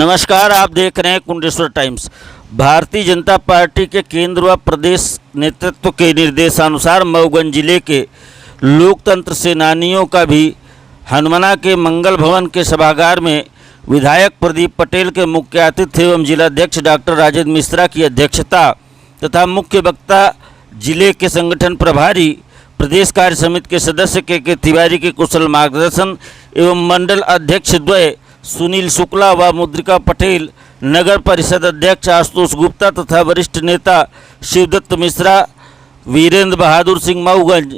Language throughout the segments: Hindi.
नमस्कार, आप देख रहे हैं कुंडेश्वर टाइम्स। भारतीय जनता पार्टी के केंद्र व प्रदेश नेतृत्व के निर्देशानुसार मऊगंज जिले के लोकतंत्र सेनानियों का भी हनुमाना के मंगल भवन के सभागार में विधायक प्रदीप पटेल के मुख्य अतिथि एवं जिलाध्यक्ष डॉक्टर राजेंद्र मिश्रा की अध्यक्षता तथा मुख्य वक्ता जिले के संगठन प्रभारी प्रदेश कार्य समिति के सदस्य के तिवारी के कुशल मार्गदर्शन एवं मंडल अध्यक्ष द्वय सुनील शुक्ला व मुद्रिका पटेल, नगर परिषद अध्यक्ष आशुतोष गुप्ता तथा वरिष्ठ नेता शिवदत्त मिश्रा, वीरेंद्र बहादुर सिंह मऊगंज,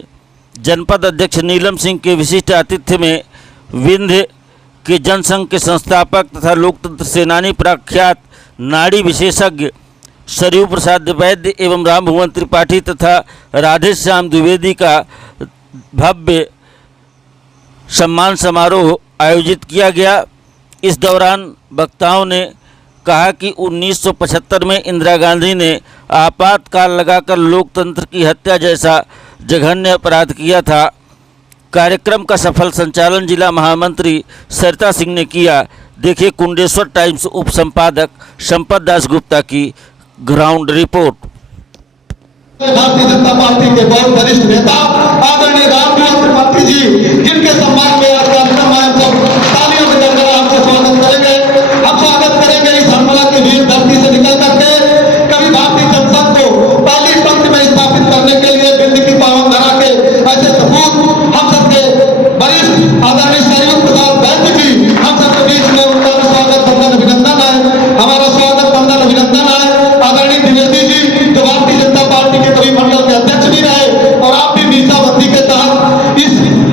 जनपद अध्यक्ष नीलम सिंह के विशिष्ट आतिथ्य में विंध्य के जनसंघ के संस्थापक तथा लोकतंत्र सेनानी प्रख्यात नाड़ी विशेषज्ञ सरयू प्रसाद वैद्य एवं राम भुवन त्रिपाठी तथा राधे श्याम द्विवेदी का भव्य सम्मान समारोह आयोजित किया गया। इस दौरान वक्ताओं ने कहा कि 1975 में इंदिरा गांधी ने आपातकाल लगाकर लोकतंत्र की हत्या जैसा जघन्य अपराध किया था। कार्यक्रम का सफल संचालन जिला महामंत्री सरिता सिंह ने किया। देखिए कुंडेश्वर टाइम्स उप संपादक संपत दास गुप्ता की ground report. Bharatiya Janata party के बहुत वरिष्ठ नेता आदरणीय राम भुवन त्रिपाठी जी, जिनके सम्मान में आज कार्यक्रम में हम सब तालियों बजाकर आपका स्वागत करेंगे। हम स्वागत करेंगे इस हनुमाना की वीर धरती से निकल करके कभी भारतीय जनता को पहली पंक्ति में स्थापित करने के लिए दिल्ली की पावन धरा के ऐसे सपूत हम सबके वरिष्ठ आदरणीय सरयू प्रसाद वैद्य जी, हम सबके बीच में उनका स्वागत बंदन अभिनंदन है। हमारा स्वागत बंदन अभिनंदन है आदरणीय द्विवेदी जी, जो भारतीय जनता पार्टी के कभी मंडल के अध्यक्ष भी रहे और आप भी मीसाबंदी के तहत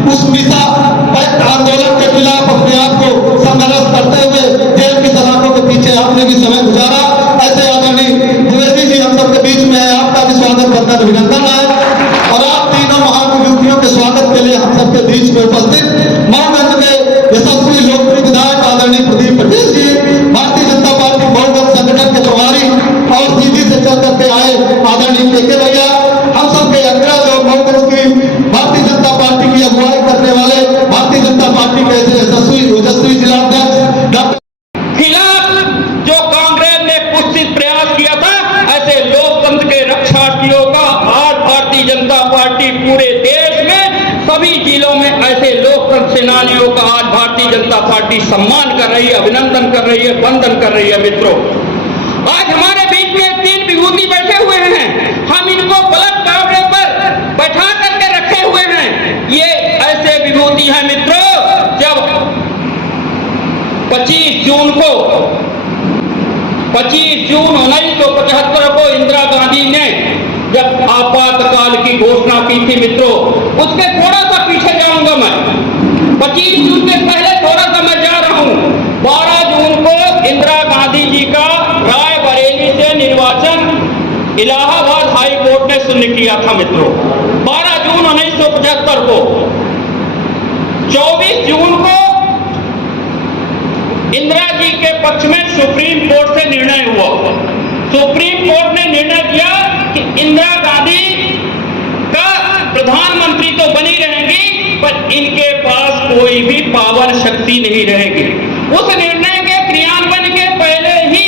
उस मीसा आंदोलन के खिलाफ अपने आप को संघर्ष करते हुए जेल की सलाखों के पीछे आपने भी समय गुजारा। ऐसे आदरणीय द्विवेदी जी हम सबके बीच में है, आपका भी स्वागत बंदन अभिनंदन है। और आप तीनों महान विभूतियों के स्वागत के लिए हम सबके बीच में उपस्थित मऊगंज के यशस्वी लोकप्रिय विधायक आदरणीय प्रदीप पटेल जी, भारतीय जनता पार्टी मऊगंज संगठन के प्रभारी और सीधी से चल करके आए आदरणीय के भैया, हम सबके अग्रज और मऊगंज की भारतीय जनता पार्टी की अगुवाई करने वाले भारतीय जनता पार्टी के ओजस्वी जिलाध्यक्ष डॉक्टर खिलाफ जो कांग्रेस ने कुत्सित प्रयास किया था, ऐसे लोकतंत्र के रक्षार्थियों का आज भारतीय जनता पार्टी पूरे देश में सभी जिलों में ऐसे लोकतंत्र सेनानियों का आज भारतीय जनता पार्टी सम्मान कर रही है, अभिनंदन कर रही है, वंदन कर रही है। मित्रों, आज हमारे बीच में तीन विभूति बैठे हुए हैं, हम इनको पलट कावड़े पर बैठा करके रखे हुए हैं। ये ऐसे विभूति हैं मित्रों, जब 25 जून 1975 को इंदिरा गांधी ने जब आपातकाल की घोषणा की थी मित्रों, उसके थोड़ा सा पीछे जाऊंगा मैं। 25 जून के पहले थोड़ा सा मैं जा रहा हूं। 12 जून को इंदिरा गांधी जी का रायबरेली से निर्वाचन इलाहाबाद हाई कोर्ट ने सुन्न किया था मित्रों, 12 जून 1975 को। 24 जून को इंदिरा जी के पक्ष में सुप्रीम कोर्ट से निर्णय हुआ। सुप्रीम कोर्ट ने निर्णय किया कि इंदिरा गांधी का प्रधानमंत्री तो बनी रहेंगी, पर इनके पास कोई भी पावर शक्ति नहीं रहेगी। उस निर्णय के क्रियान्वयन के पहले ही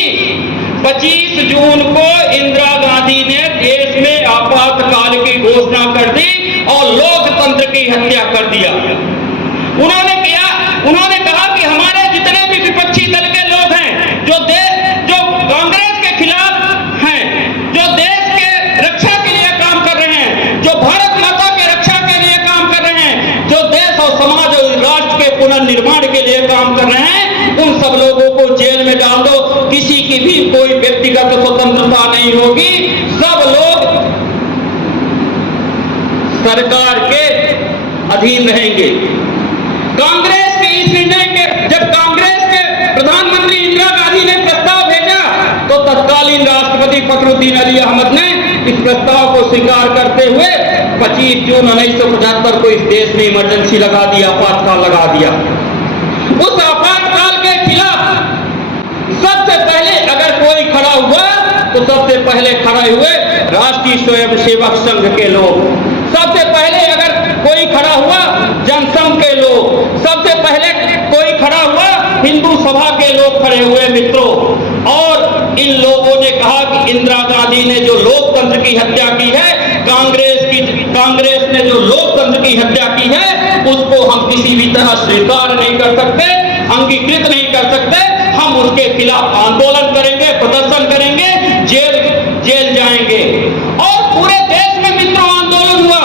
25 जून को इंदिरा गांधी ने देश में आपातकाल की घोषणा कर दी और लोकतंत्र की हत्या कर दिया। उन्होंने कहा कि हमारे जितने भी विपक्षी दल के लोग हैं, जो कांग्रेस के खिलाफ हैं, जो देश के रक्षा के लिए काम कर रहे हैं, जो भारत माता के रक्षा के लिए काम कर रहे हैं, जो देश और समाज और राष्ट्र के पुनर्निर्माण के लिए काम कर रहे हैं, उन सब लोगों को जेल में डाल दो। किसी की भी कोई व्यक्तिगत स्वतंत्रता नहीं होगी, सब लोग सरकार के अधीन रहेंगे। कांग्रेस के इस निर्णय के जब कांग्रेस के प्रधानमंत्री इंदिरा गांधी ने प्रस्ताव भेजा, तो तत्कालीन राष्ट्रपति फखरुद्दीन अली अहमद ने इस प्रस्ताव को स्वीकार करते हुए 25 जून 1975 को इस देश में इमरजेंसी लगा दिया, आपातकाल लगा दिया। उस आपातकाल के खिलाफ सबसे पहले अगर कोई खड़ा हुआ तो सबसे पहले खड़े हुए राष्ट्रीय स्वयंसेवक संघ के लोग, सबसे पहले अगर कोई खड़ा हुआ जनसंघ के लोग, सबसे पहले कोई खड़ा हुआ हिंदू सभा के लोग खड़े हुए मित्रों, और इन लोगों ने कहा कि इंदिरा गांधी ने जो लोकतंत्र की हत्या की है, कांग्रेस ने जो लोकतंत्र की हत्या की है, उसको हम किसी भी तरह स्वीकार नहीं कर सकते, अंगीकृत नहीं कर सकते। हम उसके खिलाफ आंदोलन करेंगे, प्रदर्शन करेंगे, जेल जाएंगे। और पूरे देश में मित्रों आंदोलन हुआ।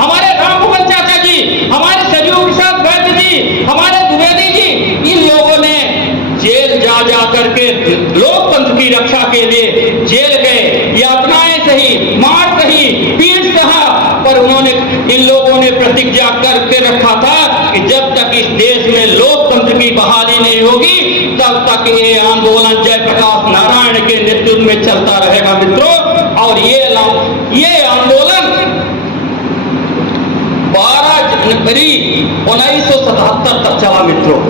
हमारे रामभुवन चाचा जी, हमारे सरयू प्रसाद गर्ग जी, हमारे द्विवेदी जी, इन लोगों ने जेल जा करके लोकतंत्र की रक्षा के लिए जेल गए, यातनाएं सही, मार सही, पीट सहा, पर उन्होंने, इन लोगों ने प्रतिज्ञा करके रखा था कि जब तक इस देश में लोकतंत्र की बहाली नहीं होगी, तब तक ये आंदोलन जयप्रकाश नारायण के नेतृत्व में चलता रहेगा मित्रों। और ये आंदोलन 12 जनवरी 1977 तक चला मित्रों।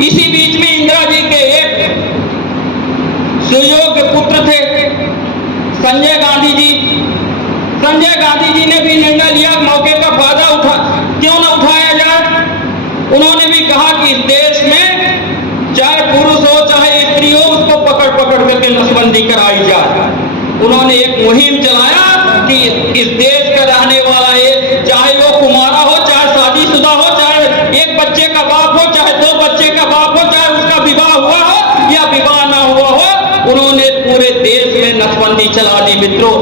इसी बीच में इंदिरा जी के एक सुयोग्य पुत्र थे संजय गांधी जी। संजय गांधी जी ने भी निर्णय लिया, मौके का फायदा क्यों ना उठाया जाए। उन्होंने भी कहा कि इस देश में चाहे पुरुष हो चाहे स्त्री हो, उसको पकड़ करके नसबंदी कराई जाए। उन्होंने एक मुहिम चलाया कि इस देश का रहने वाला ये, चाहे वो कुमारा हो, चाहे शादीशुदा हो, चाहे एक बच्चे का बाप हो, चाहे 2 बच्चे का बाप हो, चाहे उसका विवाह हुआ हो या विवाह ना हुआ हो, उन्होंने पूरे देश में नसबंदी चला दी मित्रों।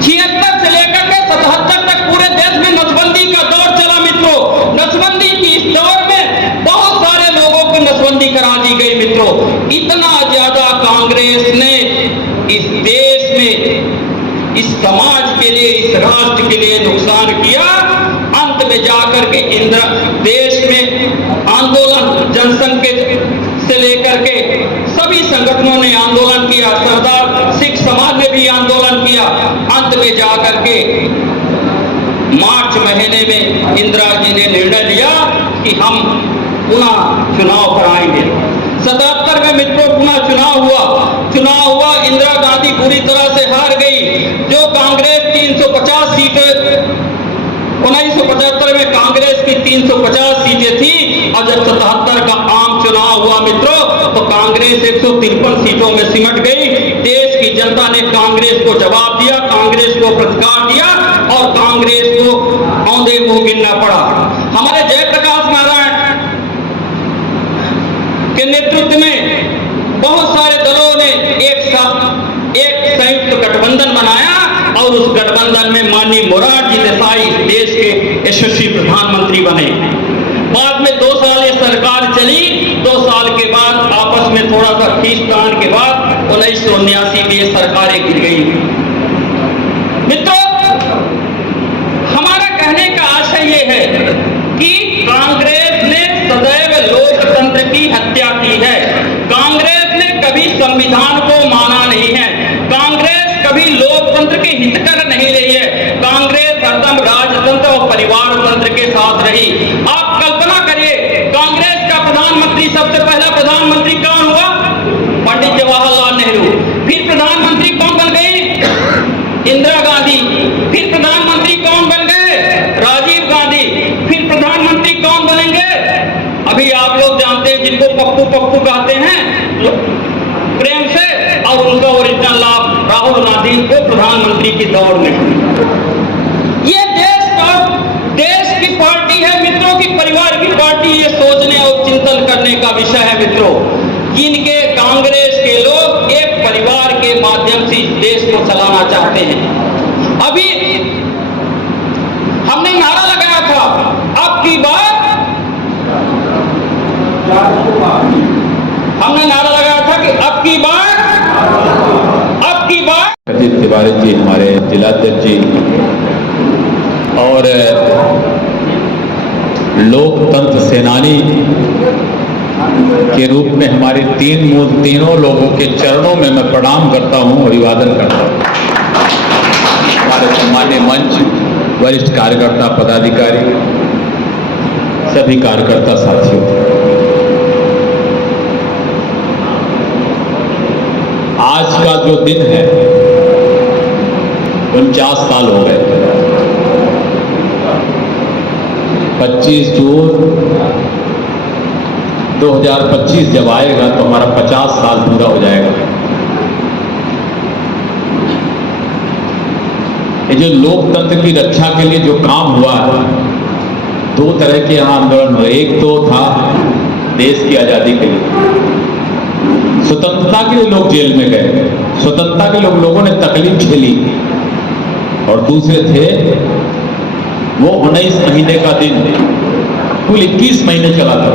76 से लेकर के 77 तक पूरे देश में नसबंदी का दौर चला मित्रों। नसबंदी की इस दौर में बहुत सारे लोगों को नसबंदी करा दी गई मित्रों। इतना ज्यादा कांग्रेस ने इस देश में, इस समाज के लिए, इस राष्ट्र के लिए नुकसान किया। अंत में जाकर के देश में आंदोलन, जनसंघ से लेकर के सभी संगठनों ने आंदोलन किया, सरदार सिख समाज ने भी आंदोलन किया। अंत में जाकर के मार्च महीने में इंदिरा जी ने निर्णय लिया कि हम पुनः चुनाव कराएंगे। 77 में मित्रों पुनः चुनाव हुआ। इंदिरा गांधी पूरी तरह से हार गई। जो कांग्रेस 350 सीटें, 1975 में कांग्रेस की 350 सीटें थी, और जब 77 का आम चुनाव हुआ मित्रों, तो कांग्रेस 153 सीटों में सिमट गई। देश की जनता ने कांग्रेस को जवाब दिया, कांग्रेस को प्रतिकार दिया, और कांग्रेस को औंधे मुंह गिनना पड़ा। हमारे जयप्रकाश नारायण के नेतृत्व में बहुत सारे दलों ने एक संयुक्त गठबंधन बनाया, और उस गठबंधन में माननीय मोरारजी देसाई देश के यशस्वी प्रधानमंत्री बने। बाद में 2 साल ये सरकार चली। 2 साल के बाद आपस में थोड़ा सा खींचतान के बाद 1979 में ये सरकारें गिर गई। मित्रों, हमारा कहने का आशय ये है कि कांग्रेस ने सदैव लोकतंत्र की हत्या की है। कांग्रेस ने कभी संविधान को माना नहीं है। कांग्रेस कभी लोकतंत्र के हितकर नहीं रही है। कांग्रेस हरदम राजतंत्र और परिवार तंत्र के साथ रही। आप कल्पना करिए, कांग्रेस का प्रधानमंत्री, सबसे पहला प्रधानमंत्री कौन हुआ? पंडित जवाहरलाल नेहरू। फिर प्रधानमंत्री कौन बन गई? इंदिरा गांधी। फिर प्रधानमंत्री कौन बन गए? राजीव गांधी। फिर प्रधानमंत्री कौन बनेंगे? अभी आप लोग जानते हैं, जिनको पप्पू पप्पू कहते हैं प्रेम से, और उनका ओरिजिनल नाम राहुल गांधी को प्रधानमंत्री की दौड़ में। ये देश की पार्टी है मित्रों, की परिवार की पार्टी। ये सोचने और चिंतन करने का विषय है मित्रों। इनके कांग्रेस के लोग एक परिवार के माध्यम से देश को चलाना चाहते हैं। अभी हमने नारा लगाया था, अब की बार हमने नारा लगाया था कि अब की बार अजीत तिवारी जी हमारे जिलाध्यक्ष जी, और लोकतंत्र सेनानी के रूप में हमारे तीनों लोगों के चरणों में मैं प्रणाम करता हूं, अभिवादन करता हूं। हमारे सम्मान्य मंच, वरिष्ठ कार्यकर्ता पदाधिकारी, सभी कार्यकर्ता साथियों, आज का जो दिन है 49 साल हो गए। 25 जून 2025 जब आएगा तो हमारा 50 साल पूरा हो जाएगा। ये जो लोकतंत्र की रक्षा के लिए जो काम हुआ है, दो तरह के यहाँ आंदोलन हुए। एक तो था देश की आजादी के लिए, स्वतंत्रता के लिए लोग जेल में गए, स्वतंत्रता के लोगों ने तकलीफ झेली। और दूसरे थे वो 19 महीने का दिन, कुल 21 महीने चला था,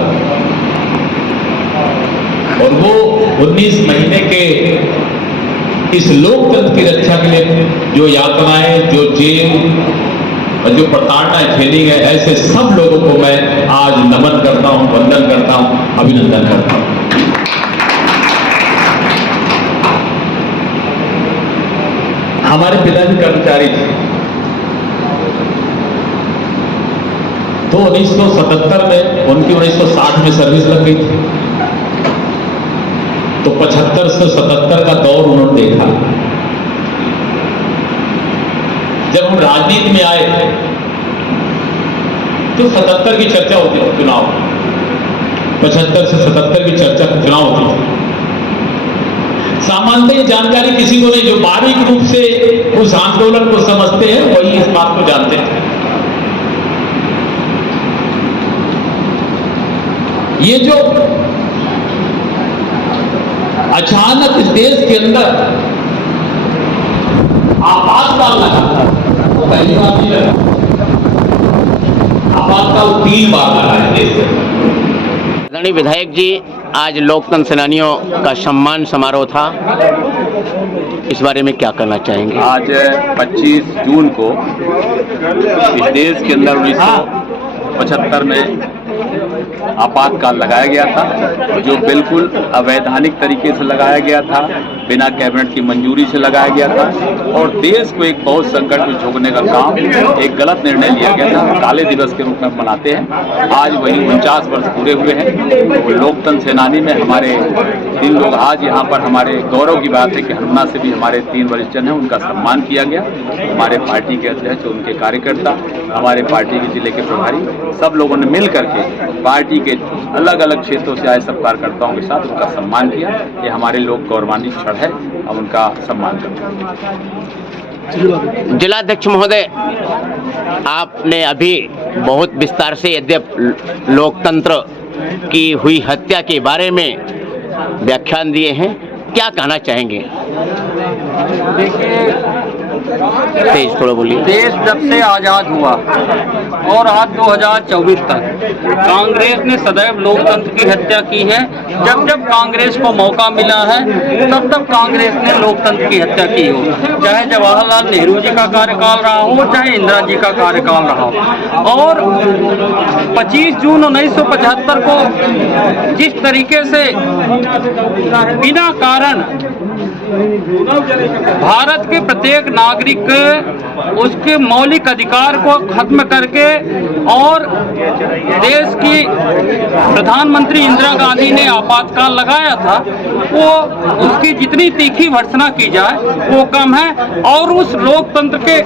और वो 19 महीने के इस लोकतंत्र की रक्षा के लिए जो यातनाएं, जो जेल और जो प्रताड़नाएं झेली गए, ऐसे सब लोगों को मैं आज नमन करता हूं, वंदन करता हूं, अभिनंदन करता हूं। हमारे पिताजी कर्मचारी थे, तो 1977 में उनकी 1960 में सर्विस लग गई थी, तो 75 से 77 का दौर उन्होंने देखा। जब हम राजनीति में आए तो 77 की चर्चा होती थी, चुनाव 75 से 77 की चर्चा चुनाव होती थी। सामान्य जानकारी किसी को नहीं, जो बारीक रूप से उस आंदोलन को समझते हैं वही इस बात को जानते हैं। ये जो अचानक इस देश के अंदर आपातकाल लगा, वो पहली बार नहीं लगा, आपातकाल 3 बार लगा है देश के अंदर। आदरणीय विधायक जी, आज लोकतंत्र सेनानियों का सम्मान समारोह था, इस बारे में क्या करना चाहेंगे? आज 25 जून को इस देश के अंदर 1975 में आपातकाल लगाया गया था, जो बिल्कुल अवैधानिक तरीके से लगाया गया था, बिना कैबिनेट की मंजूरी से लगाया गया था, और देश को एक बहुत संकट में झोंकने का काम, एक गलत निर्णय लिया गया था। काले दिवस के रूप में मनाते हैं। आज वही 49 वर्ष पूरे हुए हैं। लोकतंत्र सेनानी में हमारे 3 लोग आज यहाँ पर, हमारे गौरव की बात है कि हरमना से भी हमारे 3 वरिष्ठ जन हैं, उनका सम्मान किया गया। हमारे पार्टी के अध्यक्ष, उनके कार्यकर्ता, हमारे पार्टी के जिले के प्रभारी, सब लोगों ने मिल करके पार्टी के अलग अलग क्षेत्रों से आए सब कार्यकर्ताओं के साथ उनका सम्मान किया। ये हमारे लोग गौरवान्वित क्षण है, हम उनका सम्मान करते हैं। जिलाध्यक्ष महोदय, आपने अभी बहुत विस्तार से यद्यपि लोकतंत्र की हुई हत्या के बारे में व्याख्यान दिए हैं, क्या कहना चाहेंगे? तेज थोड़ा बोलिए। देश जब से आजाद हुआ और आज 2024 तक कांग्रेस ने सदैव लोकतंत्र की हत्या की है। जब जब कांग्रेस को मौका मिला है तब तब कांग्रेस ने लोकतंत्र की हत्या की हो, चाहे जवाहरलाल नेहरू जी का कार्यकाल रहा हो, चाहे इंदिरा जी का कार्यकाल रहा हो। और 25 जून 1975 को जिस तरीके से बिना कारण भारत के प्रत्येक नागरिक उसके मौलिक अधिकार को खत्म करके और देश की प्रधानमंत्री इंदिरा गांधी ने आपातकाल लगाया था, वो उसकी जितनी तीखी भर्त्सना की जाए वो कम है। और उस लोकतंत्र के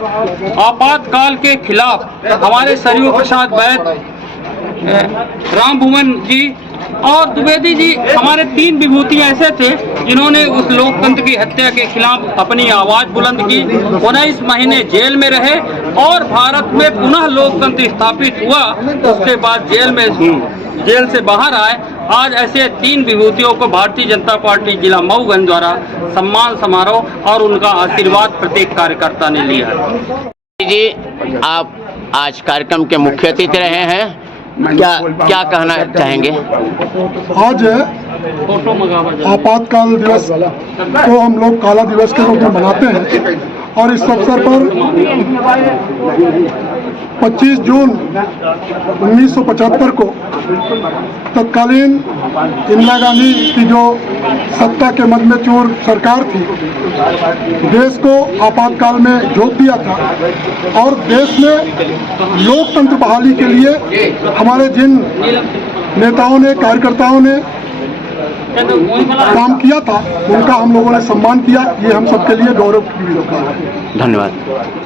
आपातकाल के खिलाफ हमारे सरयू प्रसाद वैद्य, राम भुवन जी और द्विवेदी जी, हमारे 3 विभूति ऐसे थे जिन्होंने उस लोकतंत्र की हत्या के खिलाफ अपनी आवाज बुलंद की। 19 महीने जेल में रहे और भारत में पुनः लोकतंत्र स्थापित हुआ। उसके बाद जेल से बाहर आए। आज ऐसे 3 विभूतियों को भारतीय जनता पार्टी जिला मऊगंज द्वारा सम्मान समारोह और उनका आशीर्वाद प्रत्येक कार्यकर्ता ने लिया है। जी, आप आज कार्यक्रम के मुख्य अतिथि रहे हैं, क्या कहना चाहेंगे? आज आपातकाल दिवस को हम लोग काला दिवस के रूप में मनाते हैं और इस अवसर पर 25 जून 1975 को तत्कालीन इंदिरा गांधी की जो सत्ता के मद में चूर सरकार थी, देश को आपातकाल में झोंक दिया था और देश में लोकतंत्र बहाली के लिए हमारे जिन नेताओं ने, कार्यकर्ताओं ने काम किया था, उनका हम लोगों ने सम्मान किया। ये हम सबके लिए गौरव की बात है। धन्यवाद।